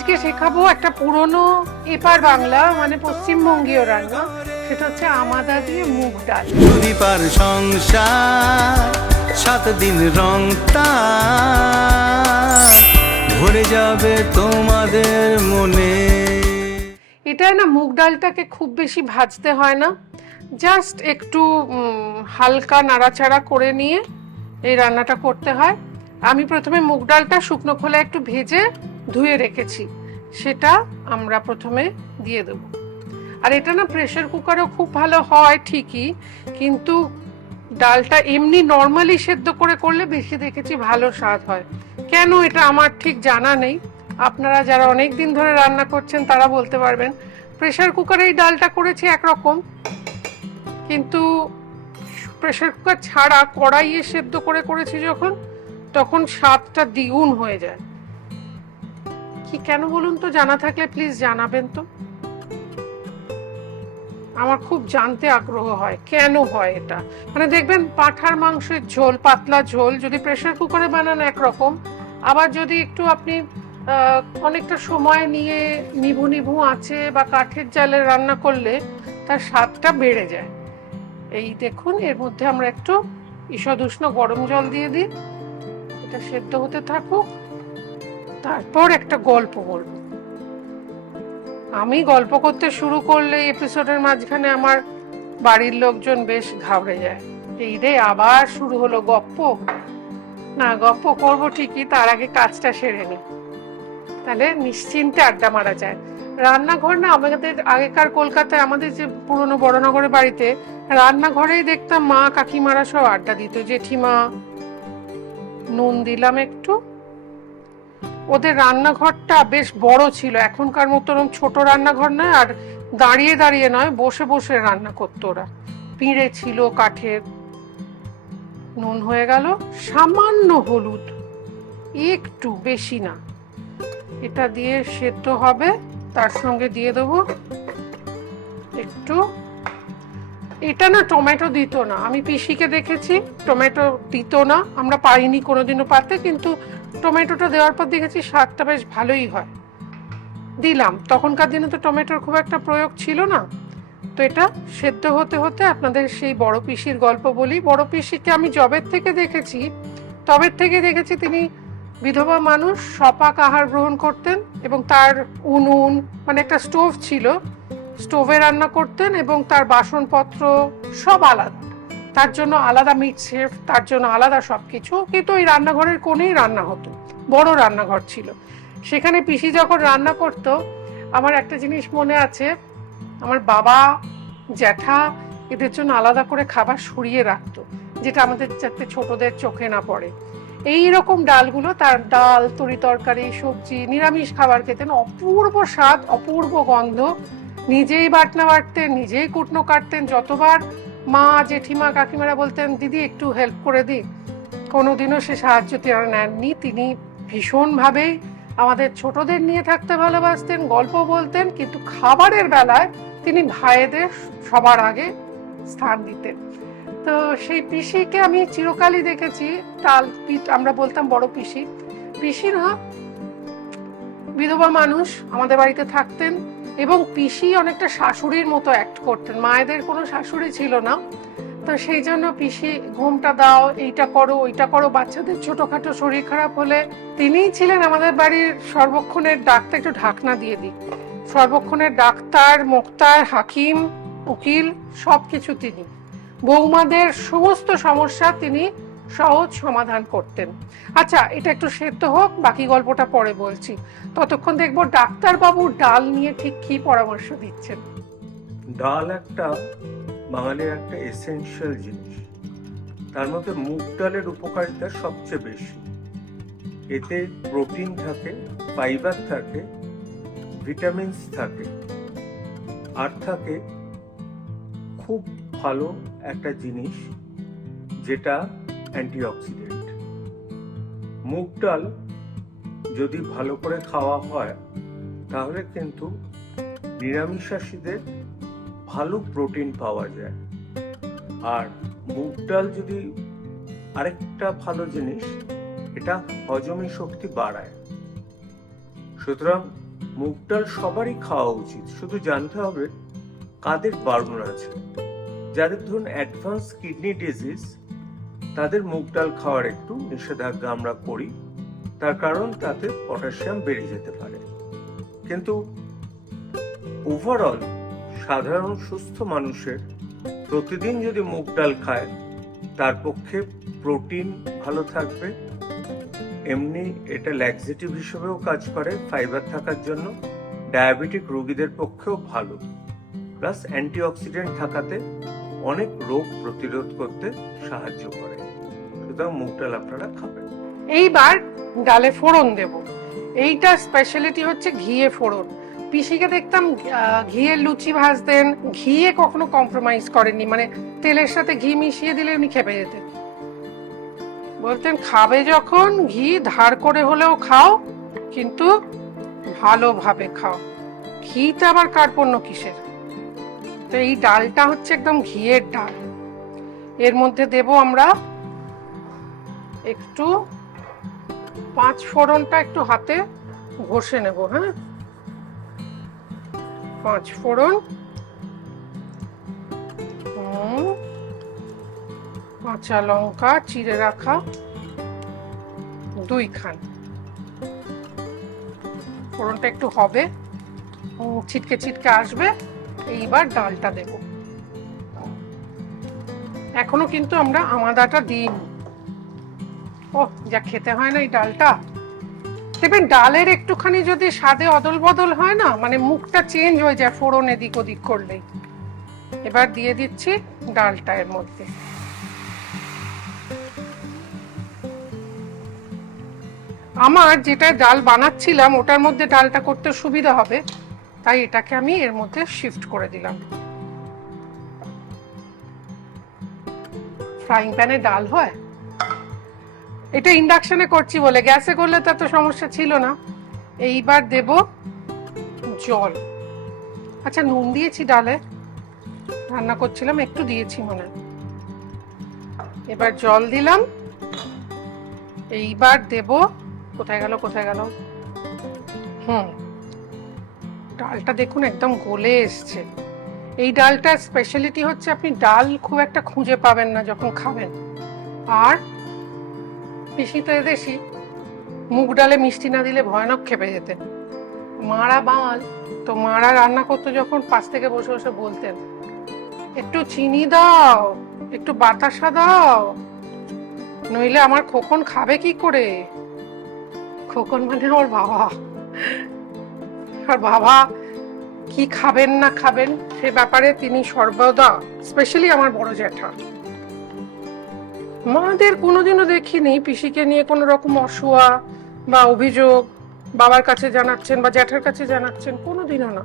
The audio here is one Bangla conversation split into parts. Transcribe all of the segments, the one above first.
আজকে শেখাবো একটা পুরনো এপার বাংলা মানে পশ্চিমবঙ্গীয় রান্না, সেটা হচ্ছে আমাদা দিয়ে মুগ ডাল। পরিবার সংসার 7 দিন রং ভরে যাবে তোমাদের মনে। এটা না, মুগ ডালটাকে খুব বেশি ভাজতে হয় না, জাস্ট একটু হালকা নাড়াচাড়া করে নিয়ে এই রান্নাটা করতে হয়। আমি প্রথমে মুগ ডালটা শুকনো খোলায় একটু ভেজে ধুয়ে রেখেছি, সেটা আমরা প্রথমে দিয়ে দেবো। আর এটা না প্রেসার কুকারেও খুব ভালো হয় ঠিকই, কিন্তু ডালটা এমনি নর্মালি সেদ্ধ করে করলে বেশি দেখেছি ভালো স্বাদ হয়। কেন এটা আমার ঠিক জানা নেই, আপনারা যারা অনেক দিন ধরে রান্না করছেন তারা বলতে পারবেন। প্রেসার কুকারে এই ডালটা করেছি একরকম, কিন্তু প্রেসার কুকার ছাড়া কড়াইয়ে সেদ্ধ করে করেছি যখন, তখন স্বাদটা দ্বিগুণ হয়ে যায়। কি কেন বলুন তো, জানা থাকলে প্লিজ জানাবেন তো, আমার খুব জানতে আগ্রহ হয় কেন হয় এটা। মানে দেখবেন পাঁঠার মাংসের ঝোল, পাতলা ঝোল যদি প্রেসার কুকারে বানান একরকম, আবার যদি একটু আপনি অনেকটা সময় নিয়ে নিভু নিভু আঁচে বা কাঠের জালে রান্না করলে তার স্বাদটা বেড়ে যায়। এই দেখুন, এর মধ্যে আমরা একটু ঈষদ উষ্ণ গরম জল দিয়ে দিই, এটা সেদ্ধ হতে থাকুক। তারপর একটা গল্প বলবো। আমি গল্প করতে শুরু করলে এপিসোডের মাঝখানে আমার বাড়ির লোকজন বেশ ঘাবড়ে যায়, এই রে আবার শুরু হলো গপ্প। না, গপ্প করবো ঠিকই, তার আগে কাজটা সেরে নি, তাহলে নিশ্চিন্তে আড্ডা মারা যায়। রান্নাঘর না, আমাদের আগেকার কলকাতায় আমাদের যে পুরনো বড়নগরের বাড়িতে রান্নাঘরেই দেখতাম মা কাকিমারা সব আড্ডা দিত। জেঠিমা, নুন দিলাম একটু। ওদের রান্নাঘরটা বেশ বড় ছিল, এখনকার মতো ছোট রান্নাঘর নয়, আর দাঁড়িয়ে দাঁড়িয়ে নয়, বসে বসে রান্না করতো ওরা। পিঁড়ে ছিল কাঠের। নুন হয়ে গেল, সামান্য হলুদ, একটু বেশি না, এটা দিয়ে সেদ্ধ হবে। তার সঙ্গে দিয়ে দেবো একটু, এটা না টমেটো দিত না, আমি পিসিকে দেখেছি টমেটো দিত না, আমরা পাইনি কোনোদিনও পাতে, কিন্তু টমেটোটা দেওয়ার পর দেখেছি স্বাদটা বেশ ভালোই হয়, দিলাম। তখনকার দিনে তো টমেটোর খুব একটা প্রয়োগ ছিল না। তো এটা সেদ্ধ হতে হতে আপনাদের সেই বড় পিসির গল্প বলি। বড় পিসিকে আমি তবের থেকে দেখেছি তিনি বিধবা মানুষ, সপাক আহার গ্রহণ করতেন, এবং তার উনুন মানে একটা স্টোভ ছিল, স্টোভে রান্না করতেন, এবং তার বাসনপত্র সব আলাদা, তার জন্য আলাদা মিট শেফ, তার জন্য আলাদা সবকিছু। কিন্তু ওই রান্নাঘরের কোণেই রান্না হতো, বড় রান্নাঘর ছিল, সেখানে পিসি যখন রান্না করত, আমার একটা জিনিস মনে আছে, আমার বাবা জ্যাঠা এদের জন্য আলাদা করে খাবার সরিয়ে রাখতো, যেটা আমাদের যাতে ছোটদের চোখে না পড়ে। এই রকম ডালগুলো, তার ডাল, তরি তরকারি, সবজি, নিরামিষ খাবার খেতেন, অপূর্ব স্বাদ, অপূর্ব গন্ধ। নিজেই বাটনা বাটতেন, নিজেই কুটনো কাটতেন। যতবার মা, জেঠিমা, কাকিমারা বলতেন দিদি একটু হেল্প করে দিই, কোনোদিনও সে সাহায্য নেননি। তিনি ভীষণভাবেই আমাদের ছোটদের নিয়ে থাকতে ভালোবাসতেন, গল্প বলতেন, কিন্তু খাবারের বেলায় তিনি ভাইদের সবার আগে স্থান দিতেন। তো সেই পিসিকে আমি চিরকালই দেখেছি, আমরা বলতাম বড় পিসি। পিসিরা বিধবা মানুষ, আমাদের বাড়িতে থাকতেন, এবং পিসি অনেকটা শাশুড়ির মতো অ্যাক্ট করতেন। মায়েদের কোনো শাশুড়ি ছিল না, তো সেই জন্য পিসি ঘুমটা দাও, এইটা করো, ওইটা করো, বাচ্চাদের ছোটখাটো শরীর খারাপ হলে তিনিই ছিলেন আমাদের বাড়ির সর্বক্ষণের ডাক্তার। একটু ঢাকনা দিয়ে দিই, সর্বক্ষণের ডাক্তার, মোক্তার, হাকিম, উকিল, সবকিছু তিনি। বৌমাদের সমস্ত সমস্যা তিনি সহজ সমাধান করতেন। আচ্ছা, এটা একটু সেদ্ধ হোক, বাকি গল্পটা পরে বলছি। ততক্ষণ দেখবো ডাক্তারবাবু ডাল নিয়ে ঠিক কি পরামর্শ দিচ্ছেন। ডাল একটা বাঙালির একটা এসেনশিয়াল জিনিস, তার মধ্যে মুগ ডালের উপকারিতা সবচেয়ে বেশি। এতে প্রোটিন থাকে, ফাইবার থাকে, ভিটামিনস থাকে, আর থাকে খুব ভালো একটা জিনিস যেটা অ্যান্টিঅক্সিডেন্ট। মুগ ডাল যদি ভালো করে খাওয়া হয় তাহলে কিন্তু নিরামিষাশীদের ভালো প্রোটিন পাওয়া যায়। আর মুগ ডাল যদি আরেকটা ভালো জিনিস, এটা হজমি শক্তি বাড়ায়। সুতরাং মুগ ডাল সবারই খাওয়া উচিত, শুধু জানতে হবে কাদের বারণ আছে। যাদের ধরুন অ্যাডভান্স কিডনি ডিজিজ, তাদের মুগ ডাল খাওয়ার একটু নিষেধাজ্ঞা আমরা করি, তার কারণ তাতে পটাশিয়াম বেড়ে যেতে পারে। কিন্তু ওভারঅল সাধারণ সুস্থ মানুষের প্রতিদিন যদি মুগ ডাল খায়, তার পক্ষে প্রোটিন ভালো থাকবে, এমনি এটা ল্যাক্সেটিভ হিসেবেও কাজ করে ফাইবার থাকার জন্য, ডায়াবেটিক রোগীদের পক্ষেও ভালো, প্লাস অ্যান্টিঅক্সিডেন্ট থাকাতে অনেক রোগ প্রতিরোধ করতে সাহায্য করে। সুতরাং মুগ ডাল আপনারা খাবেন। এইবার ডালে ফোড়ন দেব। এইটা স্পেশালিটি হচ্ছে ঘিয়ে ফোড়ন। পিসিকে দেখতাম ঘিয়ের লুচি ভাজতেন, ঘিয়ে কখনো কম্প্রোমাইজ করেননি, মানে তেলের সাথে ঘি মিশিয়ে দিলে উনি খেপে যেতেন। বলতেন খাবে যখন ঘি ধার করে হলেও খাও, কিন্তু ভালোভাবে খাও। ঘিটা আবার কার্পণ্য কিসের? তো এই ডালটা হচ্ছে একদম ঘিয়ের ডাল। এর মধ্যে দেব আমরা একটু পাঁচ ফোড়নটা একটু হাতে ঘষে নেব। হ্যাঁ, পাঁচ ফোড়ন, কাঁচা লঙ্কা চিড়ে রাখা 2 খান। ফোড়নটা একটু হবে, ছিটকে ছিটকে আসবে। এইবার ডালটা দেব। এখনো কিন্তু আমরা আমাদাটা দিইনি। ও যা খেতে হয় না এই ডালটা। দেখবেন ডালের একটুখানি যদি স্বাদে অদল বদল হয় না, মানে মুখটা চেঞ্জ হয়ে যায় ফোড়ন এদিক ওদিক করলেই। এবার দিয়ে দিচ্ছি ডালটা এর মধ্যে। আমার যেটা ডাল বানাচ্ছিলাম ওটার মধ্যে ডালটা করতে সুবিধা হবে, তাই এটাকে আমি এর মধ্যে শিফট করে দিলাম। ফ্রাইং প্যানে ডাল হয়, এটা ইন্ডাকশনে করছি বলে, গ্যাসে করলে তার তো সমস্যা ছিল না। এইবার দেব জল। আচ্ছা, নুন দিয়েছি ডালে, রান্না করছিলাম একটু দিয়েছি মনে হয়। এবার জল দিলাম। এইবার দেব, কোথায় গেল ডালটা দেখুন একদম গলে এসছে। এই ডালটার স্পেশালিটি হচ্ছে আপনি ডাল খুব একটা খুঁজে পাবেন না যখন খাবেন। আর পিসি তো এদেশি, মুগ ডালে মিষ্টি না দিলে ভয়ানক খেপে যেতেন। মারা বাঙাল, তো মারা রান্না করতো যখন পাশ থেকে বসে বসে বলতেন, একটু চিনি দাও, একটু বাতাসা দাও, নইলে আমার খোকন খাবে কি করে। খোকন মানে ওর বাবা। আর বাবা কি খাবেন না খাবেন সে ব্যাপারে তিনি সর্বদা, স্পেশালি আমার বড় জ্যাঠা, মাদের কোনোদিনও দেখিনি পিসিকে নিয়ে কোনো রকম অসুয়া বা অভিযোগ বাবার কাছে জানাচ্ছেন বা জ্যাঠার কাছে জানাচ্ছেন, কোনোদিনও না।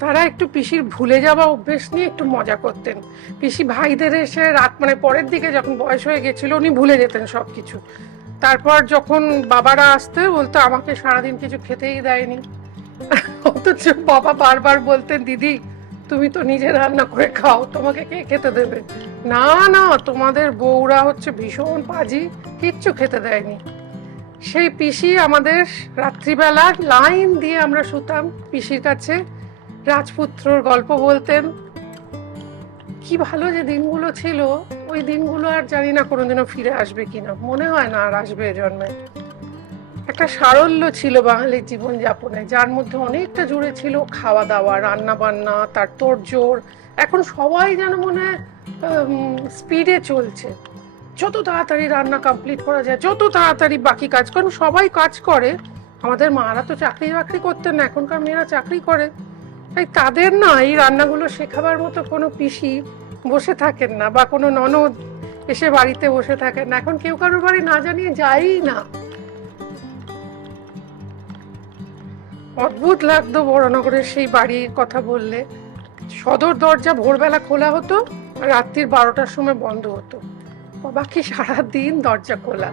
তারা একটু পিসির ভুলে যাওয়া অভ্যেস নিয়ে একটু মজা করতেন। পিসি ভাইদের এসে রাত মানে পরের দিকে যখন বয়স হয়ে গেছিল উনি ভুলে যেতেন সবকিছু। তারপর যখন বাবারা আসতে বলতো আমাকে সারাদিন কিছু খেতেই দেয়নি, অথচ বাবা বারবার বলতেন দিদি তুমি তো নিজে রান্না করে খাও, তোমাকে কে খেতে দেবে? না না, তোমাদের বউরা হচ্ছে ভীষণ পাজি, কিচ্ছু খেতে দেয়নি। সেই পিসি আমাদের রাত্রিবেলা লাইন দিয়ে আমরা শুতাম পিসির কাছে, রাজপুত্রর গল্প বলতেন। কি ভালো যে দিনগুলো ছিল, ওই দিনগুলো আর জানি না কোনোদিনও ফিরে আসবে কিনা, মনে হয় না আর আসবে এ জন্মে। একটা সারল্য ছিল বাঙালির জীবনযাপনে, যার মধ্যে অনেকটা জুড়ে ছিল খাওয়া দাওয়া, রান্না বান্না, তার তোড়জোড়। এখন সবাই যেন মনে হয় স্পিডে চলছে, যত তাড়াতাড়ি রান্না কমপ্লিট করা যায়, যত তাড়াতাড়ি বাকি কাজ, কারণ সবাই কাজ করে। আমাদের মারা তো চাকরি বাকরি করতেন না, এখনকার মেয়েরা চাকরি করে, তাই তাদের না এই রান্নাগুলো শেখাবার মতো কোনো পিসি বসে থাকেন না, বা কোনো ননদ এসে বাড়িতে বসে থাকেন না। এখন কেউ কারোর বাড়ি না জানিয়ে যায়ই না। অদ্ভুত লাগতো বড়নগরের সেই বাড়ির কথা বললে। সদর দরজা ভোরবেলা খোলা হতো, রাত্রির 12টার সময় বন্ধ হতো, বাকি সারাদিন দরজা খোলা।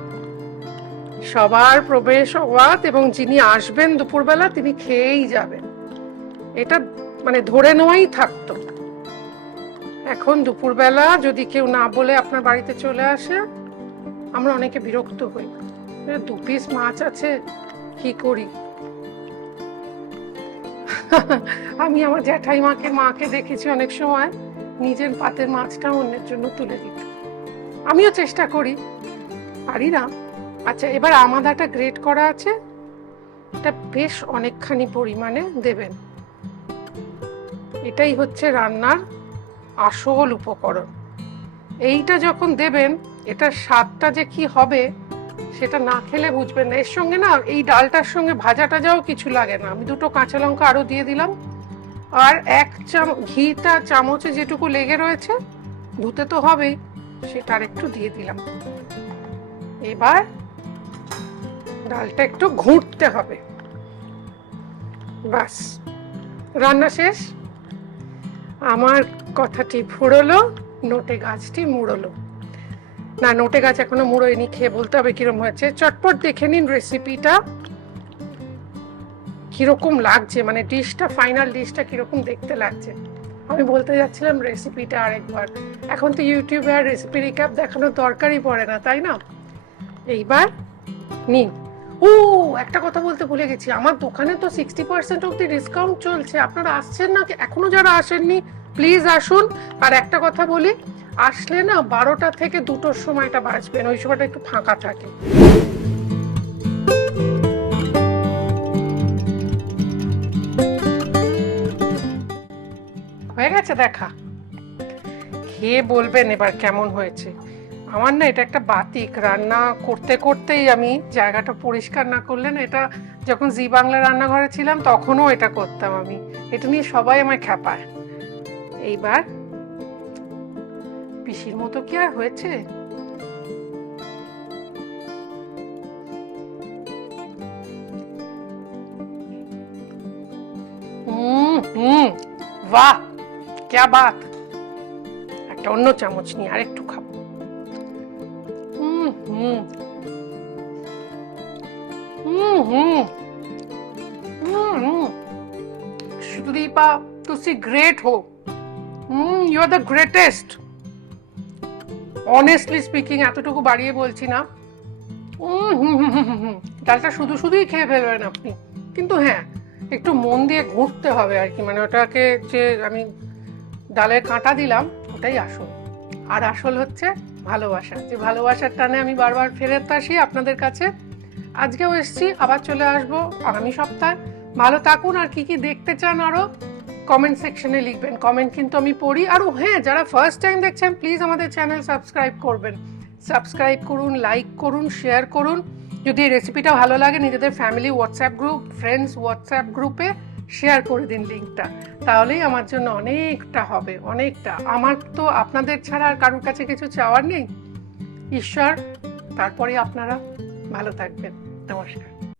সবার প্রবেশ অবাধ, এবং যিনি আসবেন দুপুরবেলা তিনি খেয়েই যাবেন, এটা মানে ধরে নেওয়াই থাকতো। এখন দুপুরবেলা যদি কেউ না বলে আপনার বাড়িতে চলে আসে, আমরা অনেকে বিরক্ত হই, 2 পিস মাছ আছে কি করি। আমি আমার মাকে দেখেছি অনেক সময় নিজের পাতের মাছটা অন্যের জন্য তুলে দিতে। আমিও চেষ্টা করি, পারি না। আচ্ছা, এবার আমাদাটা গ্রেট করা আছে, এটা বেশ অনেকখানি পরিমাণে দেবেন। এটাই হচ্ছে রান্নার আসল উপকরণ। এইটা যখন দেবেন, এটার স্বাদটা যে কি হবে সেটা না খেলে বুঝবেন না। এর সঙ্গে না এই ডালটার সঙ্গে ভাজা টাজাও কিছু লাগে না। আমি 2 কাঁচা লঙ্কা আরো দিয়ে দিলাম, আর 1 ঘিটা চামচে যেটুকু লেগে রয়েছে, ধুতে তো হবেই, সেটা আর একটু দিয়ে দিলাম। এবার ডালটা একটু ঘুঁটতে হবে, বাস রান্না শেষ। আমার কথাটি ফুরলো, নোটে গাছটি মুড়লো না। নোটে গাছ এখনো মুড়োয়নি, খেয়ে বলতে হবে কিরকম হয়েছে। চটপট দেখে নিন রেসিপিটা কিরকম লাগছে, মানে ডিশটা, ফাইনাল ডিশটা কিরকম দেখতে লাগছে। আমি বলতে যাচ্ছিলাম রেসিপিটা আরেকবার, এখন তো ইউটিউবে আর রেসিপি রিক্যাপ দেখানোর দরকারই পড়ে না, তাই না? এইবার নিন। ও, একটা কথা বলতে ভুলে গেছি, আমার দোকানে তো 60% অব্দি ডিসকাউন্ট চলছে। আপনারা আসছেন না? এখনো যারা আসেননি প্লিজ আসুন। আর একটা কথা বলি, আসলে না 12টা থেকে 2টোর সময়টা বাঁচবেন, ওই সময়টা একটু ফাঁকা থাকে। হয়ে গেছে দেখা, খেয়ে বলবেন এবার কেমন হয়েছে। আমার না এটা একটা বাতিক, রান্না করতে করতেই আমি জায়গাটা পরিষ্কার না করলে না, এটা যখন জি বাংলা রান্নাঘরে ছিলাম তখনও এটা করতাম আমি, এটা নিয়ে সবাই আমায় খ্যাপায়। এইবার পিসির মতো কি আর হয়েছে? বাহ, ক্যা বাত। একটা অন্য চামচ নিয়ে আর একটু খাবো। সুদীপা, তুমি গ্রেট হো। You are the greatest. Honestly speaking, এতটুকু বাড়িয়ে বলছি না। ডালটা শুধু শুধুই খেয়ে ফেলবেন আপনি, কিন্তু হ্যাঁ একটু মন দিয়ে ঘুরতে হবে আর কি। মানে ওটাকে যে আমি ডালের কাঁটা দিলাম ওটাই আসল। আর আসল হচ্ছে ভালোবাসা, যে ভালোবাসার টানে আমি বারবার ফেরত আসি আপনাদের কাছে। আজকেও এসছি, আবার চলে আসবো আগামী সপ্তাহে। ভালো থাকুন। আর কি কি দেখতে চান আরো কমেন্ট সেকশনে লিখবেন, কমেন্ট কিন্তু আমি পড়ি। আর হ্যাঁ, যারা ফার্স্ট টাইম দেখছেন প্লিজ আমাদের চ্যানেল সাবস্ক্রাইব করবেন। সাবস্ক্রাইব করুন, লাইক করুন, শেয়ার করুন। যদি এই রেসিপিটা ভালো লাগে নিজেদের family WhatsApp group, friends WhatsApp গ্রুপে শেয়ার করে দিন লিঙ্কটা, তাহলেই আমার জন্য অনেকটা হবে, অনেকটা। আমার তো আপনাদের ছাড়া আর কারোর কাছে কিছু চাওয়ার নেই। ঈশ্বর, তারপরে আপনারা ভালো থাকবেন। নমস্কার।